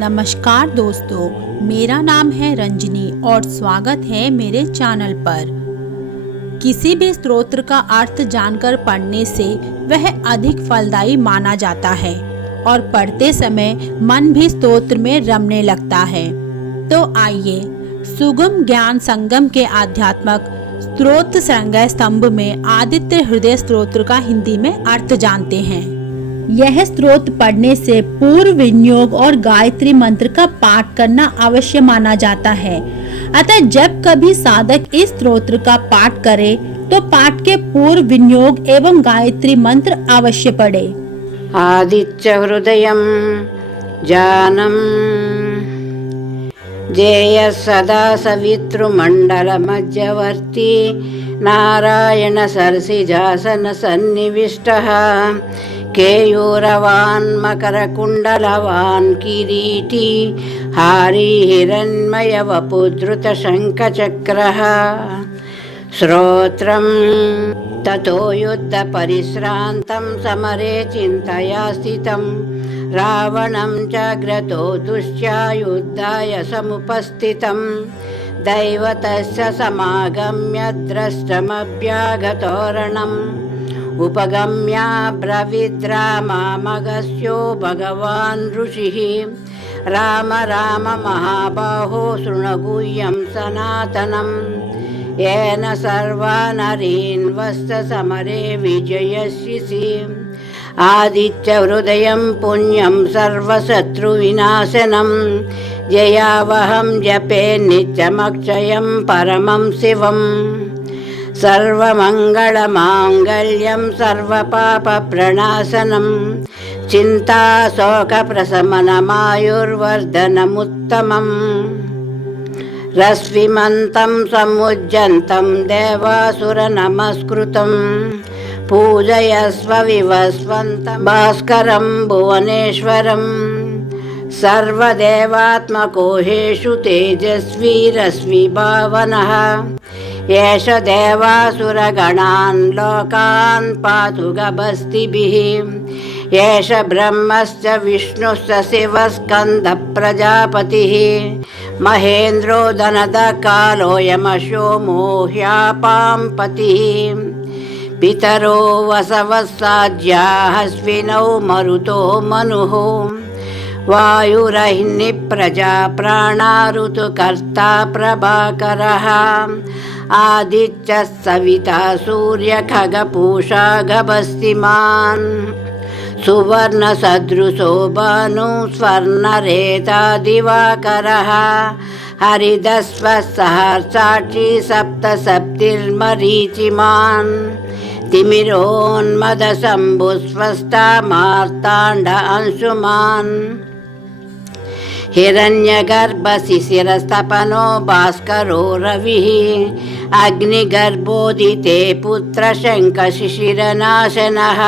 नमस्कार दोस्तों, मेरा नाम है रंजनी और स्वागत है मेरे चैनल पर। किसी भी स्तोत्र का अर्थ जानकर पढ़ने से वह अधिक फलदायी माना जाता है और पढ़ते समय मन भी स्तोत्र में रमने लगता है। तो आइए सुगम ज्ञान संगम के आध्यात्मक स्तोत्र संग्रह स्तंभ में आदित्य हृदय स्तोत्र का हिंदी में अर्थ जानते हैं। यह स्तोत्र पढ़ने से पूर्व विनियोग और गायत्री मंत्र का पाठ करना अवश्य माना जाता है। अतः जब कभी साधक इस स्तोत्र का पाठ करे तो पाठ के पूर्व विनियोग एवं गायत्री मंत्र अवश्य पढ़े। आदित्य हृदयं जानम जेय सदा सवितृमंडल मध्यवर्ती नारायण सरसिजासन सन्निविष्टः केयूरवान् मकरकुण्डलवान् किरीटी हारी हिरण्मय वपुधृत शङ्खचक्रः श्रोत्रं ततो युद्ध परिश्रान्तं समरे चिन्तया स्थितं रावणं चाग्रतो दुश्चायुद्धाय समुपस्थितं दैवतस्य समागम्य द्रष्टमभ्यागतोरणम् उपगम्या ब्रवीद्रामामगस्यो भगवान् ऋषिः राम राम महाबाहो शृणुगुह्यं सनातनं येन सर्वा नरीन् वस्त समरे विजयस्यसि आदित्य हृदयं पुण्यं सर्वशत्रुविनाशनं जयावहं जपे नित्यमक्षयं परमं शिवम् सर्वमङ्गलमाङ्गल्यं सर्वपापप्रणाशनं चिन्ताशोकप्रशमनमायुर्वर्धनमुत्तमम् रश्मिमन्तं समुज्जन्तं देवासुरनमस्कृतं पूजयस्व विवस्वन्तं भास्करं भुवनेश्वरं सर्वदेवात्मकोहेषु तेजस्वी रश्मिभावनः एष देवासुरगणान् लोकान् पातु गभस्तिभिः एष ब्रह्मश्च विष्णुश्च शिवस्कन्दः प्रजापतिः महेन्द्रो धनदकालो यमशो मोह्यापां पतिः पितरो वसवस्साज्याः अश्विनौ मरुतो मनुः वायुरहिनि प्रजा प्राणा ऋतुकर्ता प्रभाकरः आदित्य सविता सूर्य खगपूषा गभस्तिमान् सुवर्णसदृशो भानु स्वर्णरेता दिवाकरः हरिदस्वसहस्राक्षी सप्तसप्तिर्मरीचिमान् तिमिरोन्मदशम्भुस्वस्ता मार्ताण्ड अंशुमान् हिरण्यगर्भशिशिरस्तपनो भास्करो रविः अग्निगर्भोदिते पुत्रशङ्खशिशिरनाशनः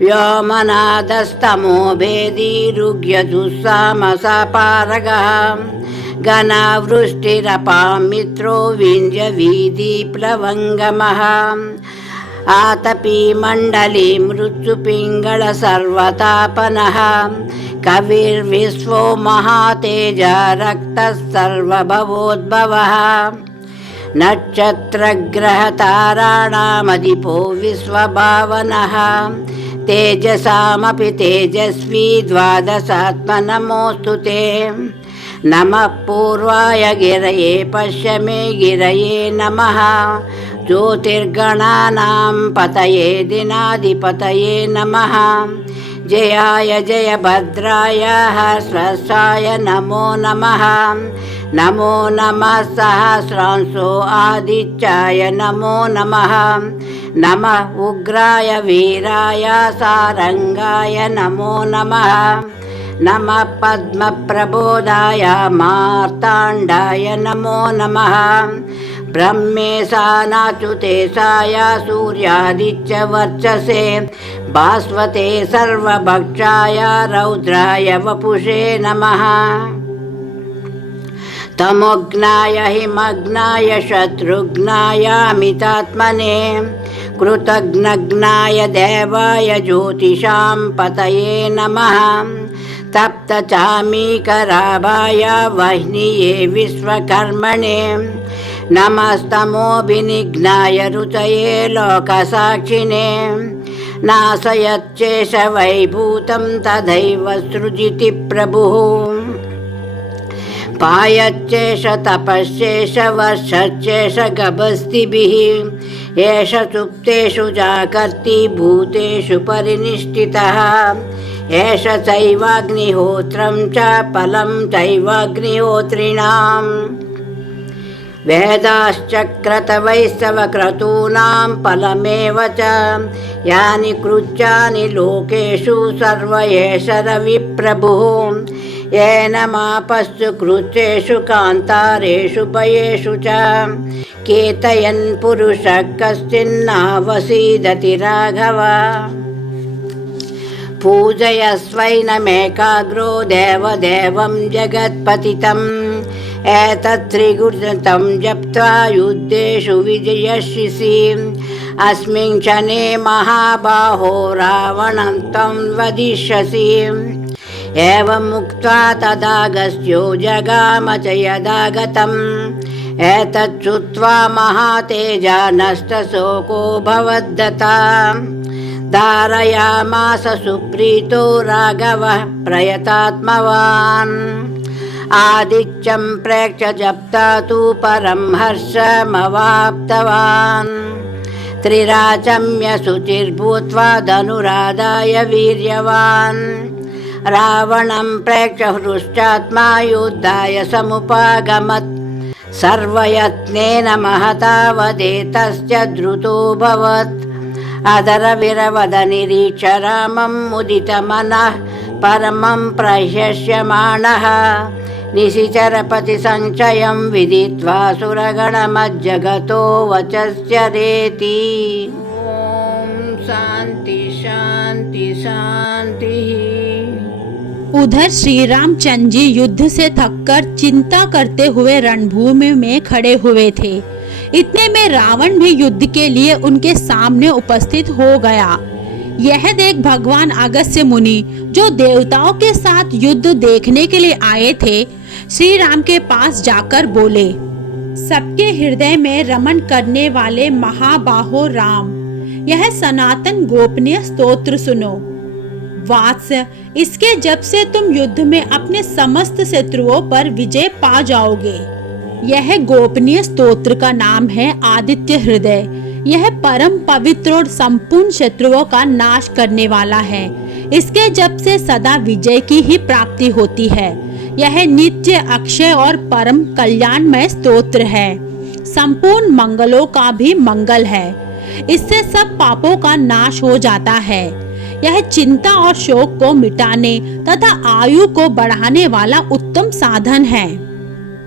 व्योमनादस्तमो भेदी ऋग्यजुस्सामसापारगः घनावृष्टिरपां मित्रो विञ्जवीधिप्लवङ्गमः आतपी मण्डली मृत्युपिङ्गळ सर्वतापनः कविर्विश्वो महातेज रक्तः सर्वभवोद्भवः नक्षत्रग्रहताराणामधिपो विश्वभावनः तेजसामपि तेजस्वी द्वादशात्म नमोऽस्तु ते नमः पूर्वाय गिरये पश्चिमे गिरये नमः ज्योतिर्गणानां पतये दिनाधिपतये नमः जयाय जयभद्राय हर्षाय नमो नमः नमो नमः सहस्रांशो आदित्याय नमो नमः नमः उग्राय वीराय सारंगाय नमो नमः नमः पद्मप्रबोधाय मार्ताण्डाय नमो नमः ब्रह्मेशानाच्युतेशाय सूर्यादित्यवर्चसे भास्वते सर्वभक्षाय रौद्राय वपुषे नमः तमोघ्नाय हिमग्नाय शत्रुघ्नाय अमितात्मने कृतघ्नघ्नाय देवाय ज्योतिषां पतये नमः तप्त चामीकराभाय वह्निये विश्वकर्मणे नमस्तमोभिनिघ्नाय रुचये लोकसाक्षिणे नाशयच्चेष वैभूतं तथैव सृजिति प्रभुः पायच्चेष तपश्चेष वर्षच्चेष गभस्तिभिः एष सुप्तेषु जागर्ति भूतेषु परिनिष्ठितः एष चैवाग्निहोत्रं च फलं चैवाग्निहोत्रिणाम् वेदाश्चक्रतवैस्तवक्रतूनां फलमेव च यानि कृत्यानि लोकेषु सर्व एष रविप्रभुः येन मापस्तु कृत्येषु कान्तारेषु भयेषु च कीर्तयन् पुरुषः कश्चिन्नावसीदति राघव पूजयस्वैनमेकाग्रो देवदेवं जगत्पतितम् एतत् त्रिगुणितं जप्त्वा युद्धेषु विजयशिषि अस्मिन् क्षणे महाबाहो रावणं तं वदिष्यसि एवमुक्त्वा तदागस्त्यो जगाम च यदागतम् एतत् श्रुत्वा महातेजा नष्टशोको भवद्दता धारयामास सुप्रीतो राघवः प्रयतात्मवान् आदित्यं प्रेक्ष्य जप्ता तु परं हर्षमवाप्तवान् त्रिराचम्य शुचिर्भूत्वा धनुरादाय वीर्यवान् रावणं प्रेक्ष्य हृष्टात्मा युद्धाय समुपागमत् सर्वयत्नेन महता वदेतस्य द्रुतोऽभवत् अधरविरवदनिरीक्ष रामं मुदितमनः परमं प्रहस्यमाणः निशिचरपतिसञ्चयं विदित्वा सुरगणमज्जगतो वचस्य रेति। ॐ शान्ति शान्ति शान्तिः। उधर श्री रामचंद्र जी युद्ध से थककर चिंता करते हुए रणभूमि में खड़े हुए थे। इतने में रावण भी युद्ध के लिए उनके सामने उपस्थित हो गया। यह देख भगवान अगस्त्य मुनि, जो देवताओं के साथ युद्ध देखने के लिए आए थे, श्री राम के पास जाकर बोले, सबके हृदय में रमण करने वाले महाबाहो राम, यह सनातन गोपनीय स्तोत्र सुनो। वात्स, इसके जप से तुम युद्ध में अपने समस्त शत्रुओं पर विजय पा जाओगे। यह गोपनीय स्तोत्र का नाम है आदित्य हृदय। यह परम पवित्र और संपूर्ण शत्रुओं का नाश करने वाला है। इसके जप से सदा विजय की ही प्राप्ति होती है। यह नित्य अक्षय और परम कल्याणमय स्तोत्र है। संपूर्ण मंगलों का भी मंगल है। इससे सब पापों का नाश हो जाता है। यह चिंता और शोक को मिटाने तथा आयु को बढ़ाने वाला उत्तम साधन है।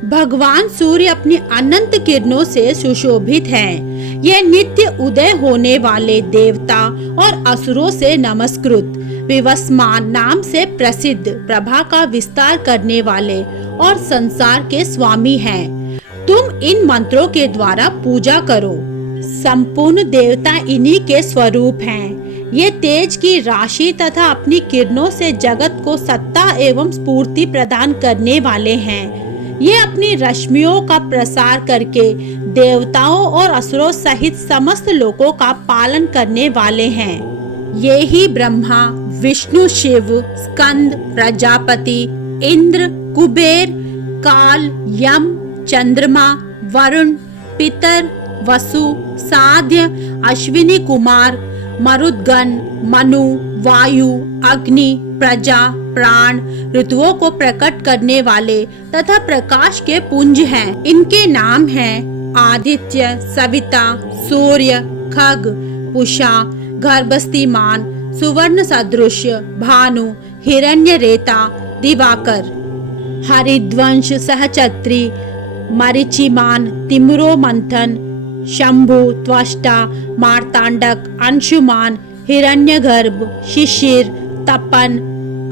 भगवान सूर्य अपनी अनंत किरणों से सुशोभित है। यह नित्य उदय होने वाले देवता और असुरों से नमस्कृत विवस्मान नाम से प्रसिद्ध प्रभा का विस्तार करने वाले और संसार के स्वामी हैं। तुम इन मंत्रों के द्वारा पूजा करो। संपूर्ण देवता इन्हीं के स्वरूप हैं। ये तेज की राशि तथा अपनी किरणों से जगत को सत्ता एवं स्फूर्ति प्रदान करने वाले हैं। ये अपनी रश्मियों का प्रसार करके देवताओं और असुरों सहित समस्त लोगों का पालन करने वाले हैं। ये ही ब्रह्मा, विष्णु, शिव, स्कंद, प्रजापति, इंद्र, कुबेर, काल, यम, चंद्रमा, वरुण, पितर, वसु, साध्य, अश्विनी कुमार, मरुद्गण, मनु, वायु, अग्नि, प्रजा, प्राण, ऋतुओं को प्रकट करने वाले तथा प्रकाश के पुंज हैं। इनके नाम हैं आदित्य, सविता, सूर्य, खग, पुषा, गर्भस्तिमान, सुवर्ण सदृश, भानु, हिरण्यरेता, दिवाकर, हरिद्वंश, सहचत्री, मरीचिमान, तिम्रो मंथन, शंभु, त्वष्टा, मार्तांडक, अंशुमान, हिरण्यगर्भ, शिशिर, तपन,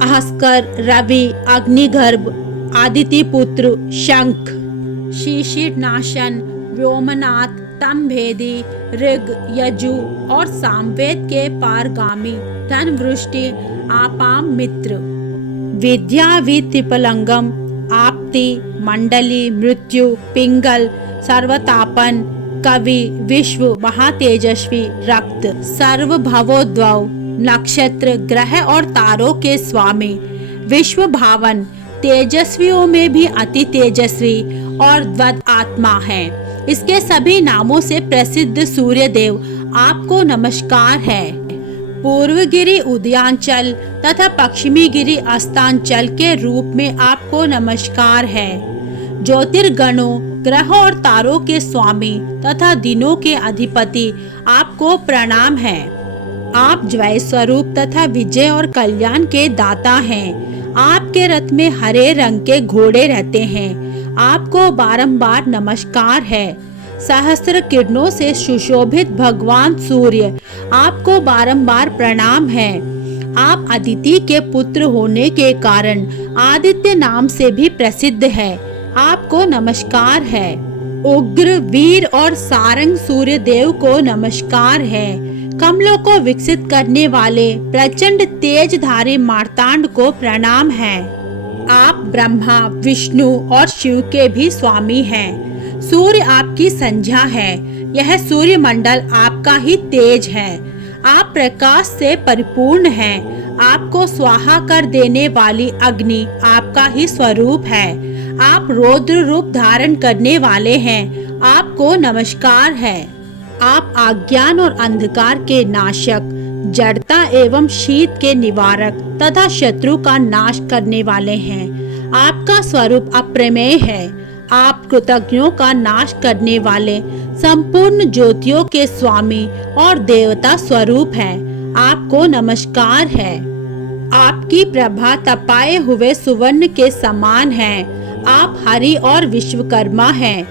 अहस्कर, रवि, अग्निगर्भ, आदिति पुत्र, शंख, शिशिरनाशन, व्योमनाथ, तमभेदी, ऋग, यजु और सामवेद के पारगामी, धनवृष्टि, आपाम मित्र, विद्या वित्तिपलंगम आपति मंडली मृत्यु पिंगल सर्वतापन कवि विश्व महातेजस्वी रक्त सर्व भवोद्भव नक्षत्र ग्रह और तारों के स्वामी विश्व भावन तेजस्वियों में भी अति तेजस्वी और द्वद आत्मा है। इसके सभी नामों से प्रसिद्ध सूर्य देव आपको नमस्कार है। पूर्वगिरी उदयांचल तथा पश्चिमी गिरी अस्तांचल के रूप में आपको नमस्कार है। ज्योतिर्गणों ग्रह और तारों के स्वामी तथा दिनों के अधिपति आपको प्रणाम है। आप जय स्वरूप तथा विजय और कल्याण के दाता हैं। आपके रथ में हरे रंग के घोड़े रहते हैं। आपको बारंबार नमस्कार है। सहस्त्र किरणों से सुशोभित भगवान सूर्य आपको बारंबार प्रणाम है। आप अदिति के पुत्र होने के कारण आदित्य नाम से भी प्रसिद्ध है। आपको नमस्कार है। उग्र वीर और सारंग सूर्य देव को नमस्कार है। कमलों को विकसित करने वाले प्रचंड तेजधारी मार्तांड को प्रणाम है। आप ब्रह्मा विष्णु और शिव के भी स्वामी हैं। सूर्य आपकी संज्ञा है। यह सूर्य मंडल आपका ही तेज है। आप प्रकाश से परिपूर्ण हैं। आपको स्वाहा कर देने वाली अग्नि आपका ही स्वरूप है। आप रौद्र रूप धारण करने वाले हैं। आपको नमस्कार है। आप अज्ञान और अंधकार के नाशक जड़ता एवं शीत के निवारक तथा शत्रु का नाश करने वाले हैं। आपका स्वरूप अप्रमेय है। आप कृतज्ञों का नाश करने वाले संपूर्ण ज्योतियों के स्वामी और देवता स्वरूप हैं। आपको नमस्कार है। आपकी प्रभा तपाए हुए सुवर्ण के समान है। आप हरि और विश्वकर्मा हैं।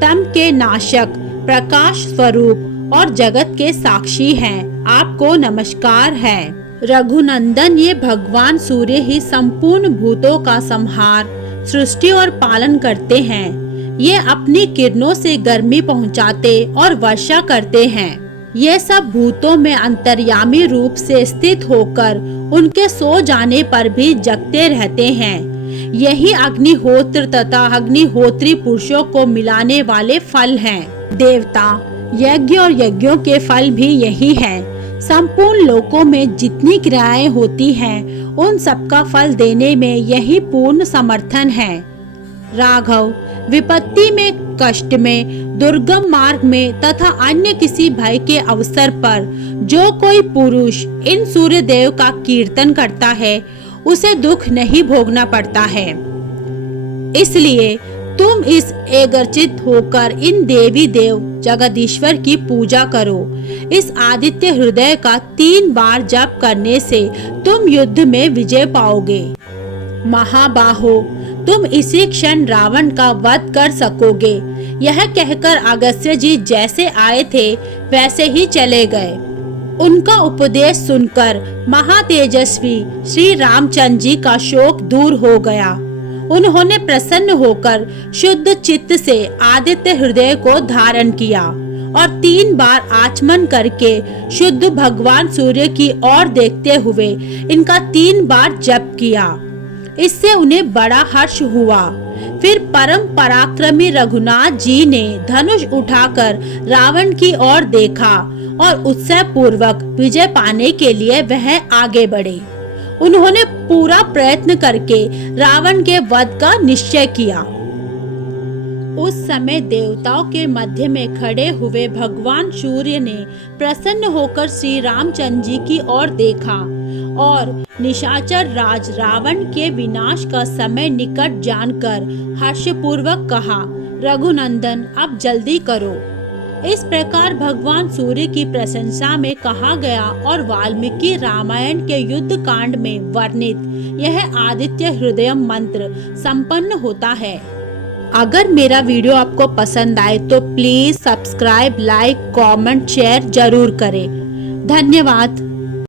तम के नाशक प्रकाश स्वरूप और जगत के साक्षी हैं। आपको नमस्कार है। रघुनंदन ये भगवान सूर्य ही संपूर्ण भूतों का संहार सृष्टि और पालन करते हैं। ये अपनी किरणों से गर्मी पहुंचाते और वर्षा करते हैं। ये सब भूतों में अंतर्यामी रूप से स्थित होकर उनके सो जाने पर भी जगते रहते हैं। यही अग्निहोत्र तथा अग्निहोत्री पुरुषों को मिलाने वाले फल हैं। देवता यज्ञ और यज्ञों के फल भी यही हैं। संपूर्ण लोकों में जितनी क्रियाएं होती हैं, उन सबका फल देने में यही पूर्ण समर्थन है। राघव, विपत्ति में, कष्ट में, दुर्गम मार्ग में तथा अन्य किसी भय के अवसर पर जो कोई पुरुष इन सूर्य देव का कीर्तन करता है, उसे दुख नहीं भोगना पड़ता है। इसलिए तुम इस एगर्चित होकर इन देवी देव जगदीश्वर की पूजा करो। इस आदित्य हृदय का 3 बार जप करने से तुम युद्ध में विजय पाओगे। महाबाहो, तुम इसी क्षण रावण का वध कर सकोगे। यह कहकर अगस्त्य जी जैसे आए थे वैसे ही चले गए। उनका उपदेश सुनकर महातेजस्वी श्री रामचंद्र जी का शोक दूर हो गया। उन्होंने प्रसन्न होकर शुद्ध चित्त से आदित्य हृदय को धारण किया और 3 बार आचमन करके शुद्ध भगवान सूर्य की ओर देखते हुए इनका 3 बार जप किया। इससे उन्हें बड़ा हर्ष हुआ। फिर परम पराक्रमी रघुनाथ जी ने धनुष उठाकर रावण की ओर देखा और उत्साह पूर्वक विजय पाने के लिए वह आगे बढ़े। उन्होंने पूरा प्रयत्न करके रावण के वध का निश्चय किया। उस समय देवताओं के मध्य में खड़े हुए भगवान सूर्य ने प्रसन्न होकर श्री रामचंद्र जी की ओर देखा और निशाचर राज रावण के विनाश का समय निकट जानकर हर्षपूर्वक कहा, रघुनंदन अब जल्दी करो। इस प्रकार भगवान सूर्य की प्रशंसा में कहा गया और वाल्मीकि रामायण के युद्ध कांड में वर्णित यह आदित्य हृदय मंत्र संपन्न होता है। अगर मेरा वीडियो आपको पसंद आए तो please subscribe, like, comment, share जरूर करें। धन्यवाद।